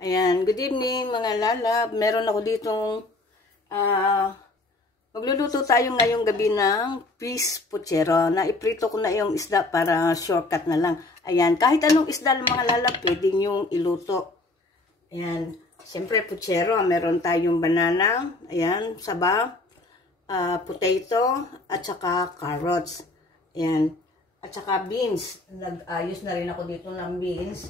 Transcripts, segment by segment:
Ayan, good evening mga lalab. Meron ako ditong magluluto tayo ngayong gabi ng fish puchero. Naiprito ko na yung isda para shortcut na lang. Ayan, kahit anong isda ng mga lalab, pwede nyong iluto. Ayan, siyempre puchero, meron tayong banana, ayan, saba, potato, at saka carrots. Ayan, at saka beans. Nag-ayos na rin ako dito ng beans.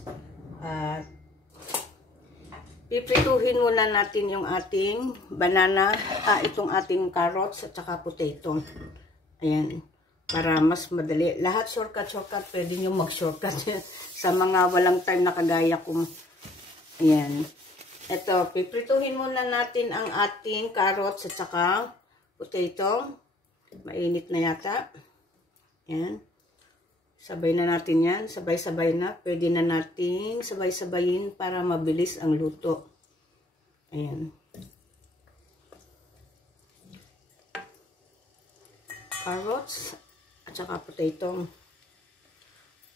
Piprituhin muna natin yung ating banana, itong ating carrots at saka potato. Ayan, para mas madali. Lahat shortcut, pwede nyo mag-shortcut sa mga walang time na kagaya ko. Ayan. Ito, piprituhin muna natin ang ating carrots at saka potato. Mainit na yata. Ayan. Sabay na natin yan. Sabay-sabay na. Pwede na natin sabay-sabayin para mabilis ang luto. Ayan. Carrots at saka potato.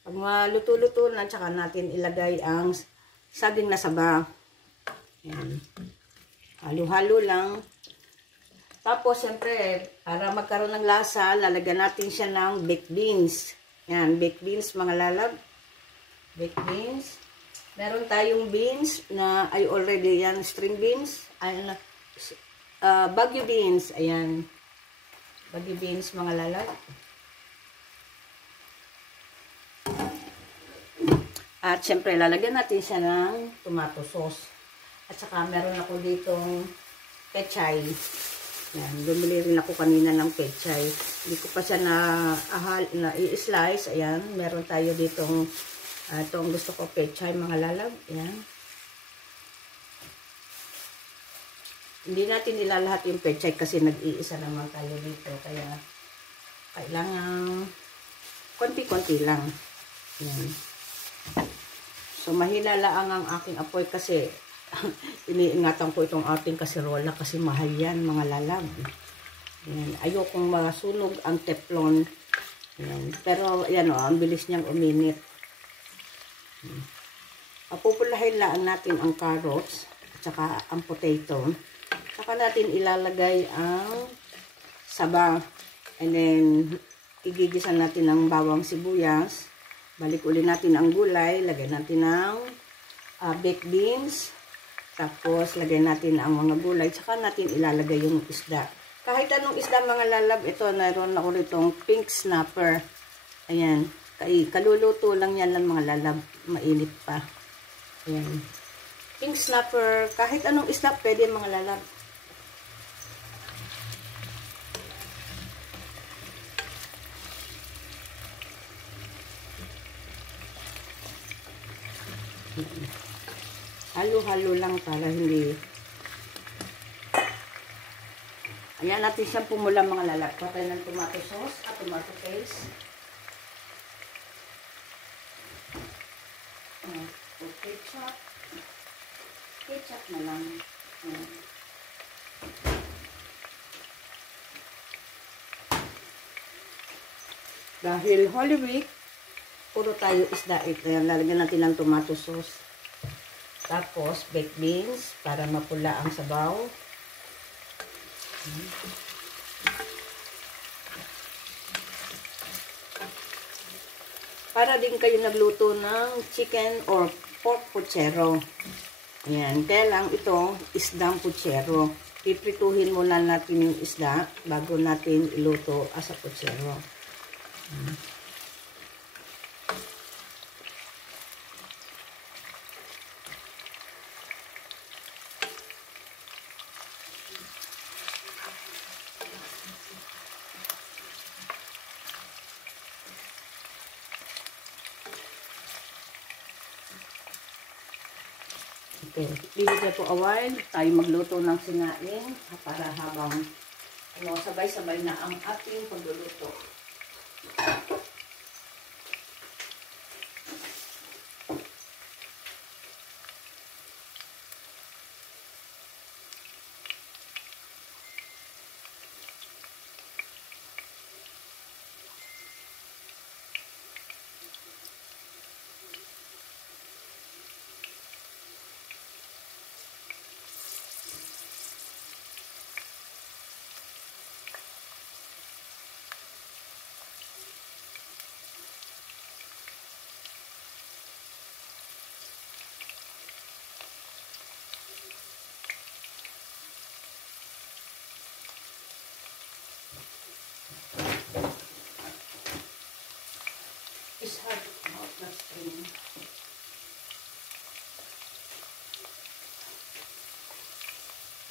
Pag maluto-luto na, saka natin ilagay ang saging na saba. Ayan. Halo-halo lang. Tapos, siyempre, para magkaroon ng lasa, lalagyan natin siya ng baked beans. Yan, baked beans mga lalab. Baked beans. Meron tayong beans na ay already yan, string beans. Ay, Baguio beans. Ayan. Baguio beans mga lalab. At syempre, lalagyan natin siya ng tomato sauce. At saka meron ako ditong pechay. Yan, bumili rin ako kanina ng pechay. Hindi ko pa siya i-slice. Ayan, meron tayo ditong itong gusto ko pechay mga lalab. Ayan. Hindi natin nilalahat yung pechay kasi nag-iisa naman tayo dito. Kaya kailangan konti-konti lang. Ayan. So, mahina lang ang aking apoy kasi iniingatan ko itong ating kasirola kasi mahal yan mga lalab. Ayan. Ayokong masunog ang teflon. Ayan. Pero ayan o, ang bilis niyang uminit. Papupulahin lang natin ang carrots at saka ang potato. Saka natin ilalagay ang saba. And then igigisa natin ang bawang sibuyas. Balik uli natin ang gulay. Lagay natin ang baked beans. Tapos, lagay natin ang mga gulay. Tsaka natin ilalagay yung isda. Kahit anong isda mga lalab, ito, naroon ako itong pink snapper. Ayan. Kaluluto lang yan lang mga lalab. Mainit pa. Ayan. Pink snapper. Kahit anong isda, pwede mga lalab. Halo-halo lang para hindi. Ayan natin siyang pumula mga lalak. Patay ng tomato sauce at tomato paste. Ketchup. Ketchup na lang. Dahil Holy Week, puro tayo isda. Ayan, lalagyan natin ng tomato sauce. Tapos, baked beans para mapula ang sabaw. Para din kayo nagluto ng chicken or pork puchero. Ayan. Kaya lang ito, isdang puchero. Piprituhin muna natin yung isda bago natin iluto as a puchero. Okay, leave it po a while. Tayo magluto ng sinaing para habang sabay-sabay na ang ating pagluluto.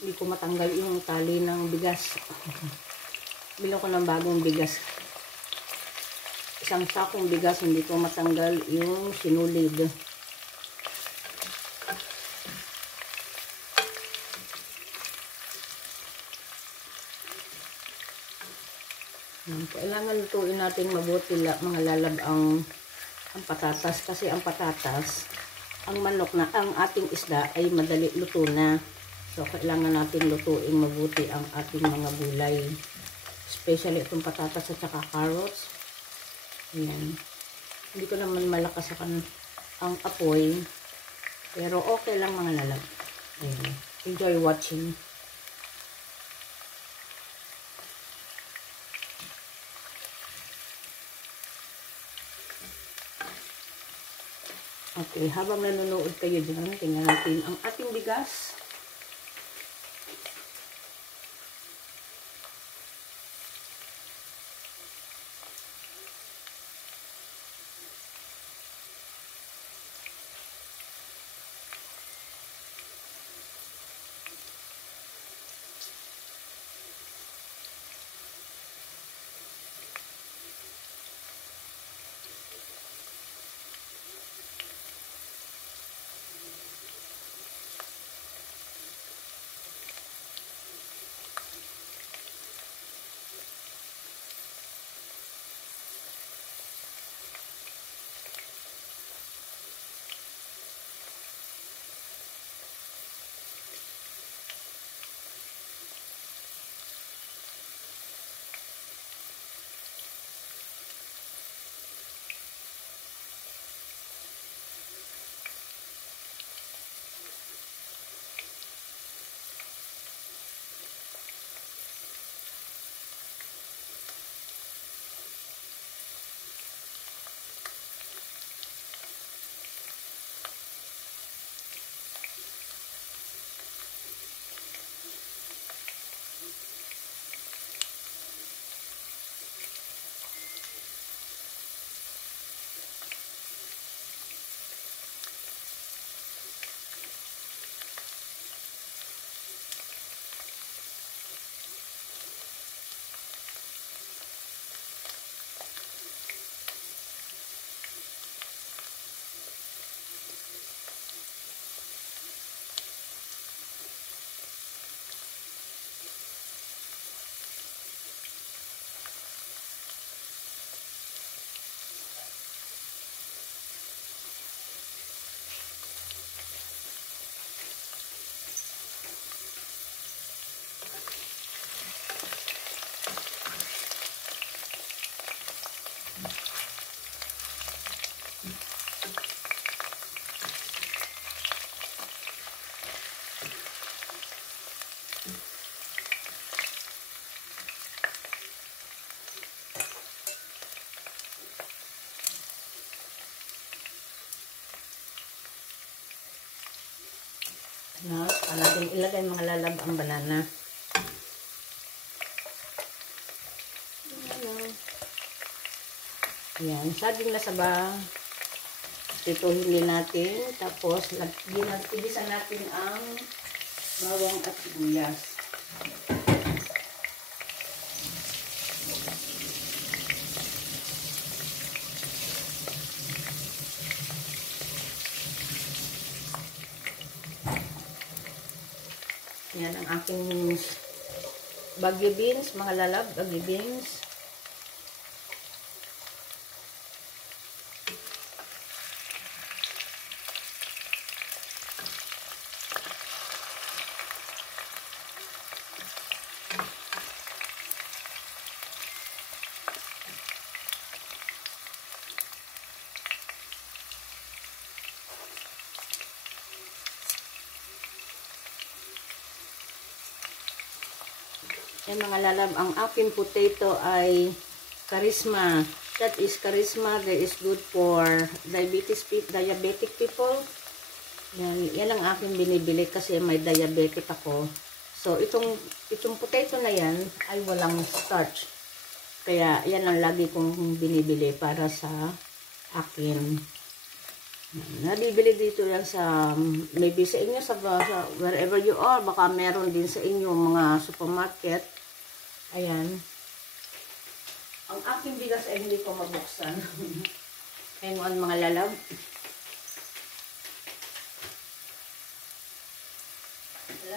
Hindi ko matanggal yung tali ng bigas. Bilo ko ng bagong bigas. Isang sakong bigas, hindi ko matanggal yung sinulid. Kailangan lutuin natin mabuti mga lalab ang patatas, kasi ang patatas, ang manok na, ang ating isda ay madali luto na. So, kailangan natin lutuin mabuti ang ating mga gulay. Especially itong patatas at saka carrots. Ayan. Hindi ko naman malakas ang apoy. Pero okay lang mga lalab. Ayan. Enjoy watching. Okay, habang nanonood kayo dyan, tingnan natin ang ating bigas. No, natin ilagay mga lalab ang banana. Ayan, saging na saba. Tituhin din natin. Tapos, ibisan natin ang bawang at sibuyas. Yan ang aking bagyo beans, mga lalab, bagyo beans. Yan mga lalab, ang aking potato ay Charisma. That is Charisma. That is good for diabetic people. Yan ang aking binibili kasi may diabetic ako. So, itong potato na yan ay walang starch. Kaya, yan ang lagi kong binibili para sa akin. Nabibili dito yan sa, maybe sa inyo, sa wherever you are, baka meron din sa inyo mga supermarket. Ayan. Ang aking bigas ay hindi ko mabuksan. Hang on mga lalab.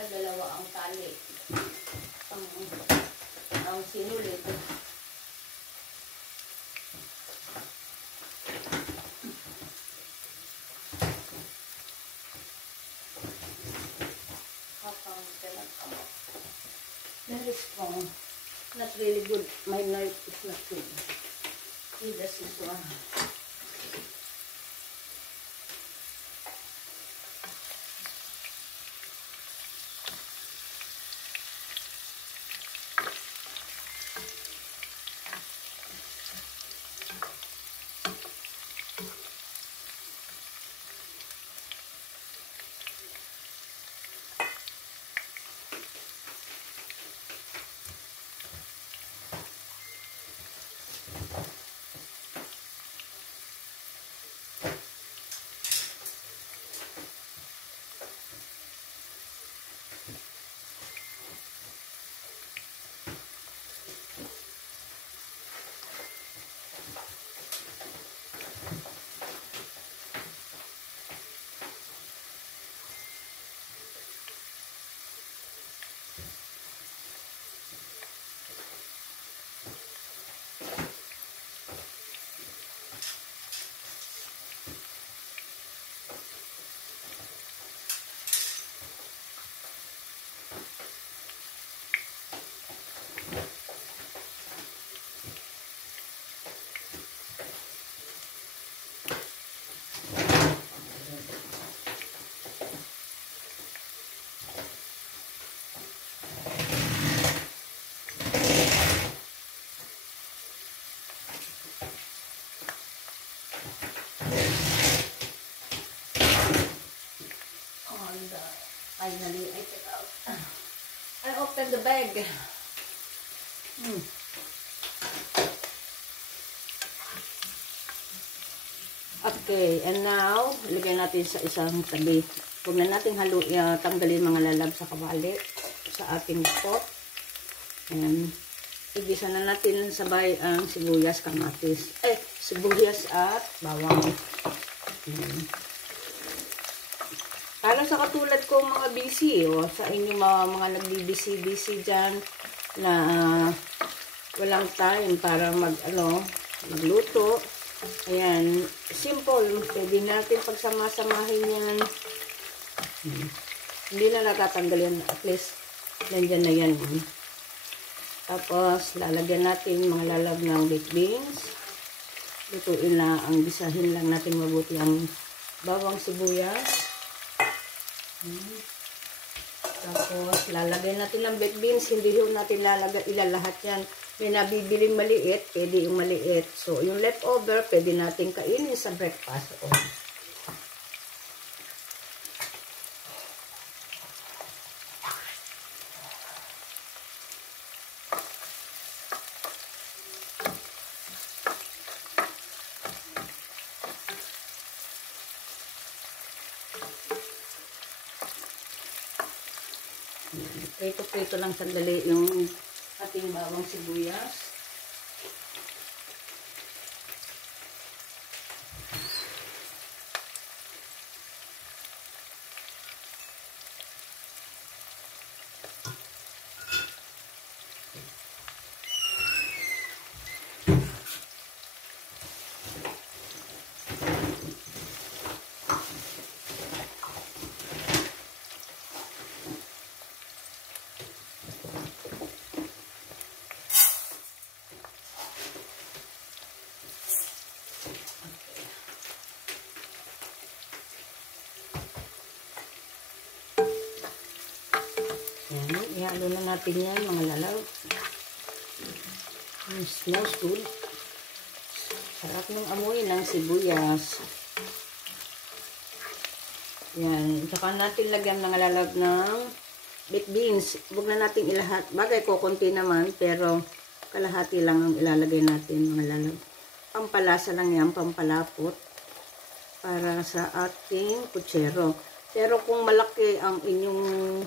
Dalawa ang tali. Ang sinulit. Very strong. Not really good. My knife is not good. This is one. Finally, I take out. I open the bag. Okay, and now, lagyan natin sa isang tabi. Huwag na natin tanggalin mga lalab sa kawali sa ating pot. And igisa na natin sabay ang sibuyas, kamatis. Sibuyas at bawang. Para sa katulad ko mga busy, sa inyo mga nagbi-busy dyan na walang time para magluto. Ayan, simple. Pwede natin pagsama-samahin yan. Hindi na natatanggal yan. At least, nandyan na yan. Tapos, lalagyan natin mga lalab ng baked beans. Lutuin na ang gisahin lang natin mabuti ang bawang sibuyas. Tapos, lalagay natin ng baked beans. Hindi yung natin ilalahat yan. May nabibiling maliit, pwede yung maliit. So, yung leftover, pwede natin kainin sa breakfast. Prito-prito lang sandali yung ating bawang sibuyas. Ihalo na natin yan mga lalaw. Smells good. Sarap ng amoy ng sibuyas. Yan. Saka natin lagyan ng lalaw ng baked beans. Huwag na natin ilahat. Bagay ko konti naman pero kalahati lang ang ilalagay natin mga lalaw. Pampalasa lang yan, pampalapot. para sa ating kutsero. Pero kung malaki ang inyong,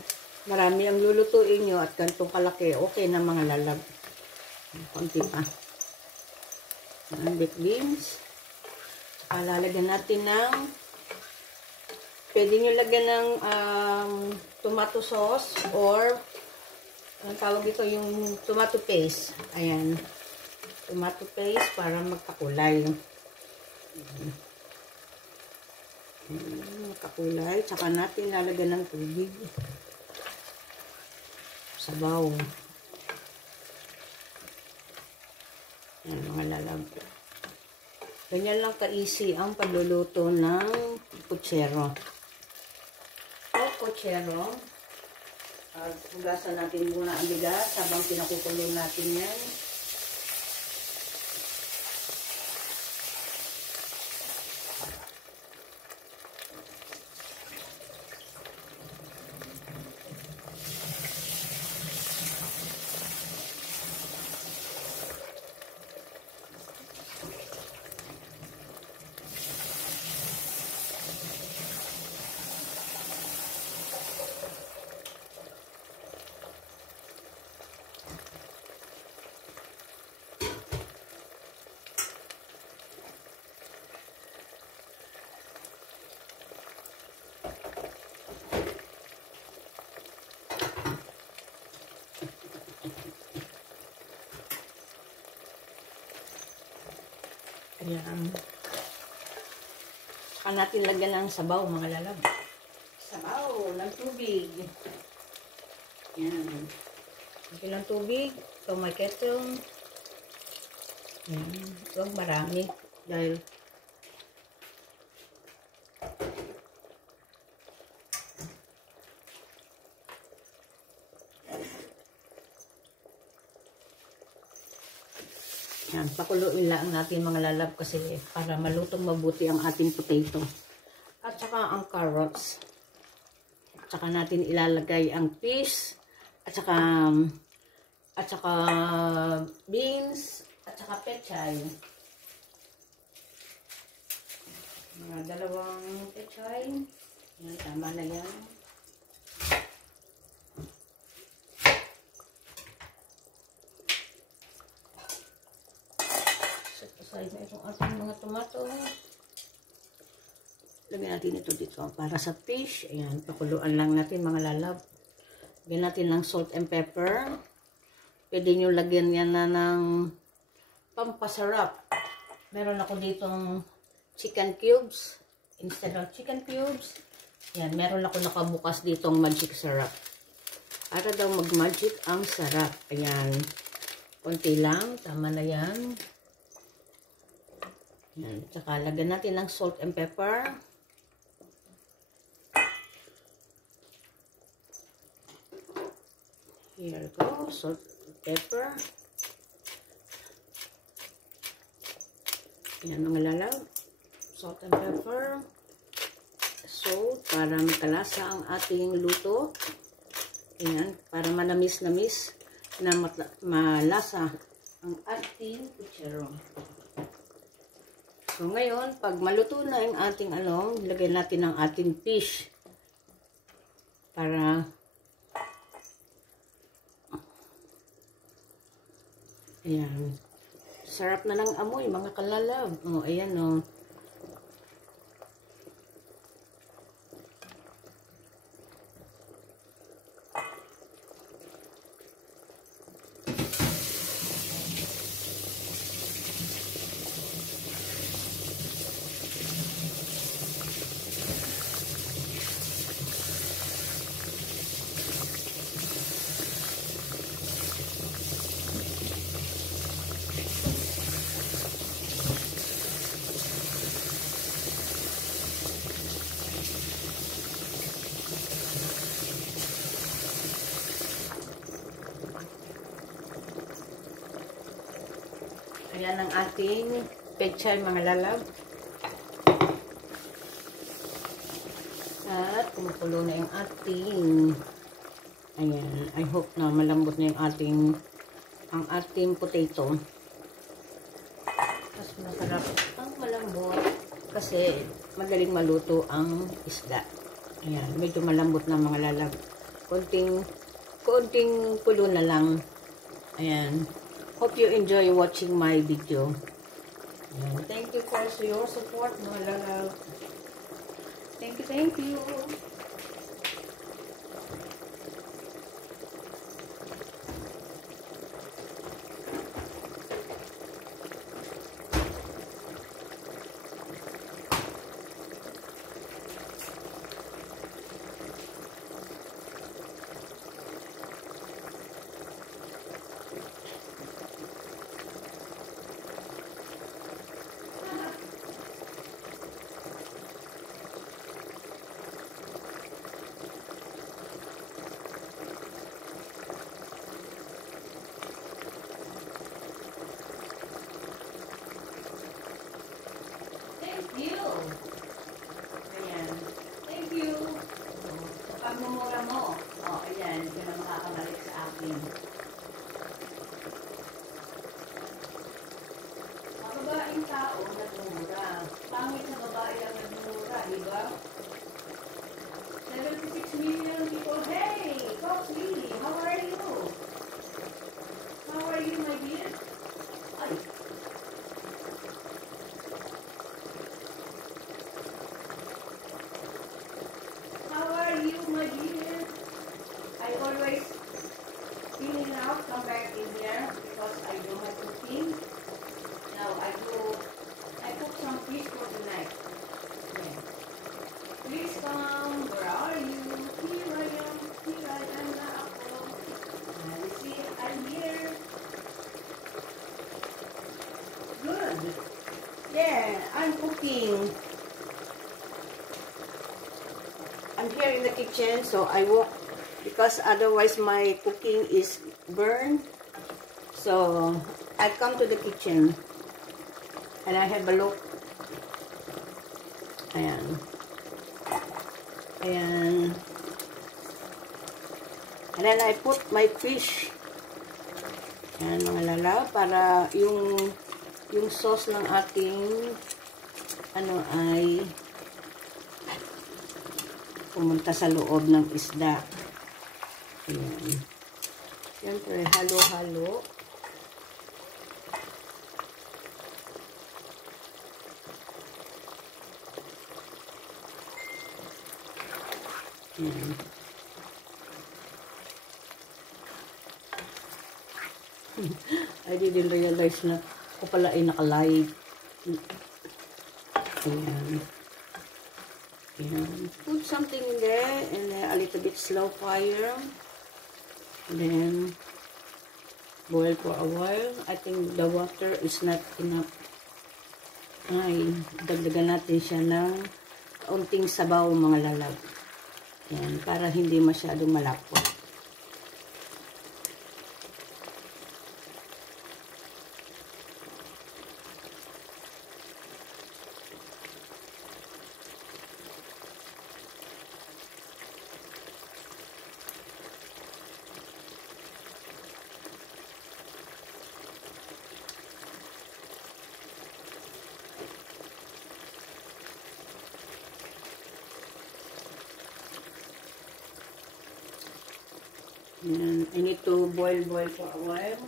marami ang lulutuin nyo at ganitong kalaki, okay na mga lalab. Konti pa. Baked beans. Saka lalagyan natin ng, pwede nyo lagyan ng tomato sauce or ang tawag dito yung tomato paste. Ayan. Tomato paste para magkakulay. Magkakulay. Tsaka natin lalagyan ng tubig. Sabaw. Ayan mga lalab. Ganyan lang ka-easy ang pagluluto ng kutsero. So, kutsero. Hugasan natin muna ang bigas habang pinakukulo natin yan. Ayan. Saka natin lagyan ng sabaw, mga lalab. Sabaw ng tubig. Ayan. Lagyan ng tubig. Ito may kettle. Ayan. Huwag marami. Dahil yan, pakuluin lang natin mga lalab kasi para malutong mabuti ang ating potato. At saka ang carrots. At saka natin ilalagay ang fish. At saka beans. At saka pechay. Mga dalawang pechay. Yan, tama na yan. Aside na itong ating mga tomato. Lagyan natin ito dito para sa fish. Ayan, pakuluan lang natin mga lalab. Lagyan natin ng salt and pepper. Pwede nyo lagyan yan na ng pampasarap. Meron ako ditong chicken cubes. Instead of chicken cubes, ayan, meron ako nakabukas ditong magic syrup. Para daw mag-magic ang sarap. Ayan, konti lang. Tama na yan. Yan. Tsaka lagyan natin ng salt and pepper. Here we go. Salt and pepper. Yan mga lalaw. Salt and pepper. So, para makalasa ang ating luto. Ayan. Para manamis-namis na malasa ang ating kutsero. So, ngayon, pag maluto na yung ating lagyan natin ng ating fish. Para, ayan. Sarap na ng amoy, mga kalalaw. O, ayan o. Ayan ang ating pechay, mga lalab. At kumukulo na yung ating, ayan, I hope na malambot na yung ating potato. Mas masarap ang malambot kasi madaling maluto ang isda. Ayan, medyo malambot na mga lalab. Konting kulo na lang. Ayan. Hope you enjoy watching my video. Ayan. Thank you for your support, mga lalab. Thank you, thank you. Thank you. Ayan. Thank you. Sa pagmumura mo. Ayan. Hindi na makakabalik sa akin. Ang babaeng tao nagmumura. Pangit na babae ang nagmumura, di ba? 76 million people. Hey! Coach Lee, how are you? How are you, my dear? Ay. My dear, I always in and out, come back in here because I do my cooking. Now I cook some fish for tonight. Yeah. Please come. Where are you? Here I am. Here I am now. You see, I'm here. Good. Yeah, I'm cooking. I'm here in the kitchen, so I walk because otherwise my cooking is burned. So I come to the kitchen and I have a look. Ayan. Ayan. And then I put my fish. Ayan mga lala, para yung sauce ng ating ay pumunta sa loob ng isda. Ayan. Siyempre, halo-halo. Ayan. I didn't realize na ako pala ay naka-live. Ayan. And put something in there and then a little bit slow fire, and then boil for a while. I think the water is not enough. Ay, dagdagan natin siya ng kaunting sabaw mga lalab. Yan, para hindi masyadong malapot. And I need to boil for a while.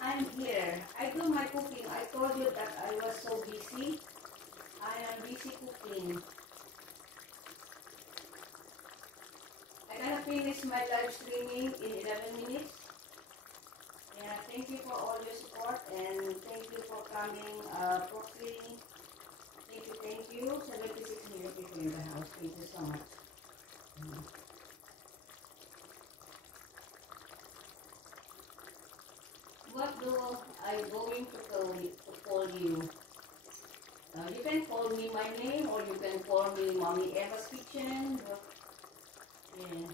I'm here. I do my cooking. I told you that I was so busy. I am busy cooking. Finish my live streaming in 11 minutes. Yeah, thank you for all your support and thank you for coming proxy. Thank you. 76 million people in the house. Thank you so much. What do I going to call you? You can call me my name or you can call me Mommy Eva's Kitchen. Yeah.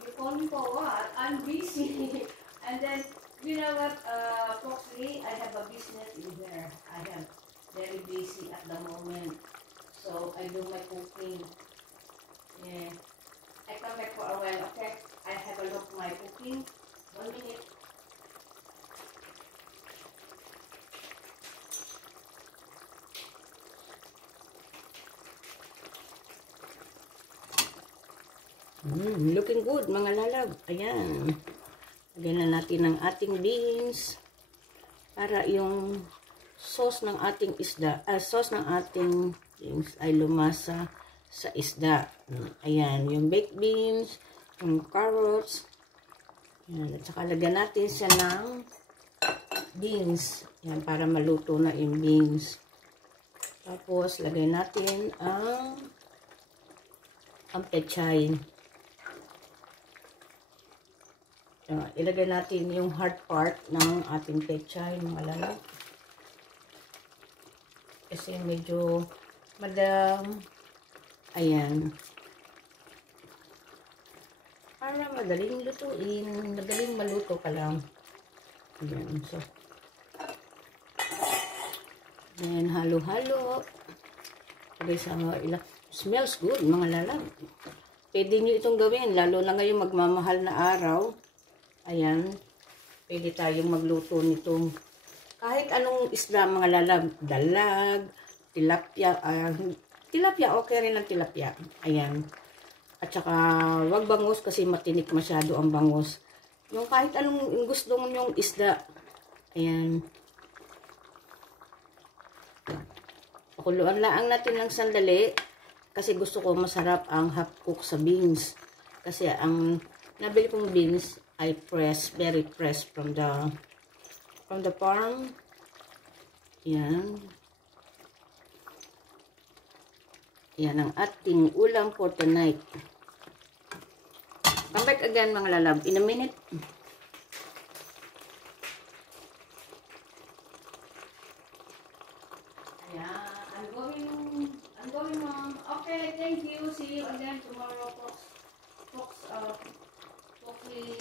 You call me for what? I'm busy. And then You know what, Foxley, I have a business in here. I am very busy at the moment. So, I do my cooking. Yeah. I come back for a while, okay? I have a look my cooking. 1 minute. Looking good, mga lalab. Ayan. Lagyan na natin ng ating beans para yung sauce ng ating isda, sauce ng ating beans ay lumasa sa isda. Ayan, yung baked beans, yung carrots. Ayan, at saka lagyan natin siya ng beans. Ayan, para maluto na yung beans. Tapos, lagay natin ang pechay. Ilagay natin yung hard part ng ating pechay, mga lalab. Kasi medyo ayan. Para madaling lutuin, madaling maluto ka lang. Ayan, so. Ayan, halo-halo. Lagay sa mga smells good, mga lalab. Pwede nyo itong gawin, lalo na ngayon magmamahal na araw. Ayan, pwede tayong magluto nitong kahit anong isda, mga lalab. Dalag, tilapia, tilapia, okay rin ang tilapia. Ayan. At saka, wag bangus kasi matinik masyado ang bangus. Yung kahit anong gusto nyong isda. Ayan. Pakuluan lang natin ng sandali. Kasi gusto ko masarap ang half cook sa beans. Kasi ang nabili kong beans ay fresh, very fresh from the farm. Yan. Yan ang ating ulam for tonight. Come back again, mga lalab, in a minute. Ayan, I'm going home. Okay, thank you. See you again tomorrow, folks. Hopefully,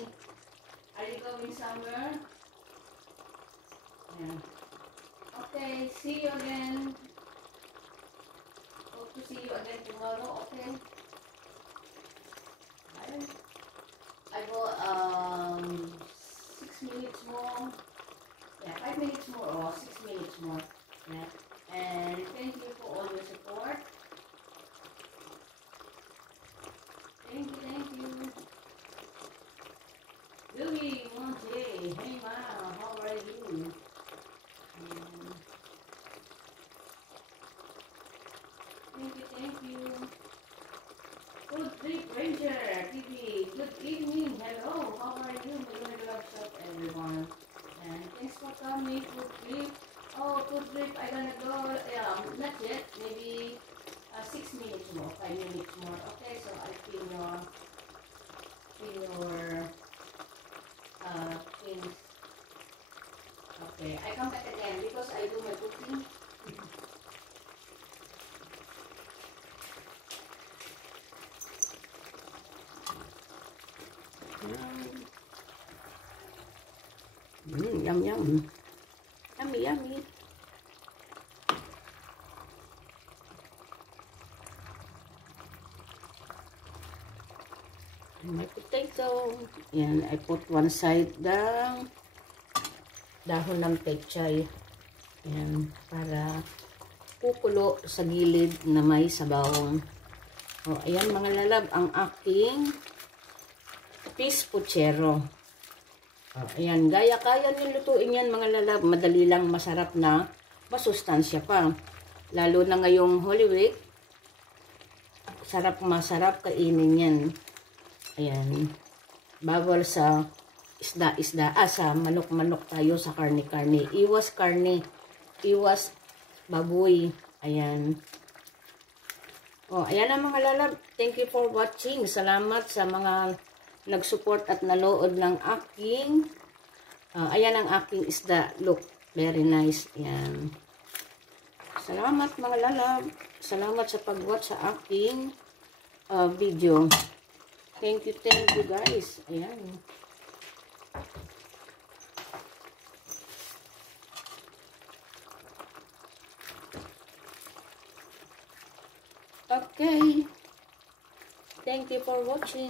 are you going somewhere? Yeah. Okay, see you again. Hope to see you again tomorrow, okay? I go 6 minutes more. Yeah, 5 minutes more or 6 minutes more. Yeah. And thank you for all your support. Thank you. Louie, Monte, hey ma, how are you? Thank you. Good Trip Ranger, TV, good evening, hello, how are you? My love shop, everyone. And thanks for coming, Good Trip. Oh, Good Trip, I'm gonna go, not yet, maybe 6 minutes more, 5 minutes more. Okay, so I feel your things. Okay, I come back again because I do my cooking. Yum, yum. Yummy, yummy. My potato. Yan, I put one side the dahon ng pechay. Yan, para kukulo sa gilid na may sabaw. O, ayan mga lalab, ang aking fish puchero. O, ayan, kaya nyo lutuin yan mga lalab. Madali lang, masarap na, masustansya pa. Lalo na ngayong Holy Week, masarap kainin yan. Ayan, bawal sa isda, sa manok tayo, sa karne. Iwas karne, iwas baboy. Ayan. O, ayan ang mga lalab. Thank you for watching. Salamat sa mga nag-support at nanood ng aking, ayan ang aking isda. Look, very nice. Ayan. Salamat mga lalab. Salamat sa pag-watch sa aking video. Thank you guys. Ayan. Okay. Thank you for watching.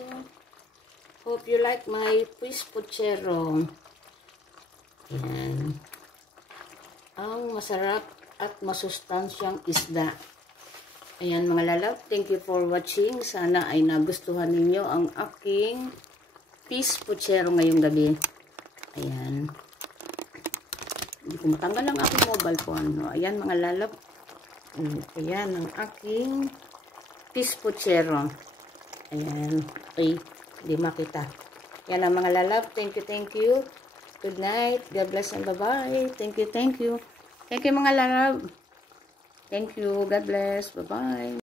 Hope you like my fish puchero. Yan. Ang masarap at masustansyang isda. Ayan mga lalab, thank you for watching. Sana ay nagustuhan ninyo ang aking fish puchero ngayong gabi. Ayan. Hindi ko matanggal ang aking mobile phone. Ayan mga lalab. Ayan ang aking fish puchero. Ayan. Ay, hindi makita. Ayan ang mga lalab. Thank you, thank you. Good night. God bless and bye-bye. Thank you, thank you. Thank you mga lalab. Thank you. God bless. Bye-bye.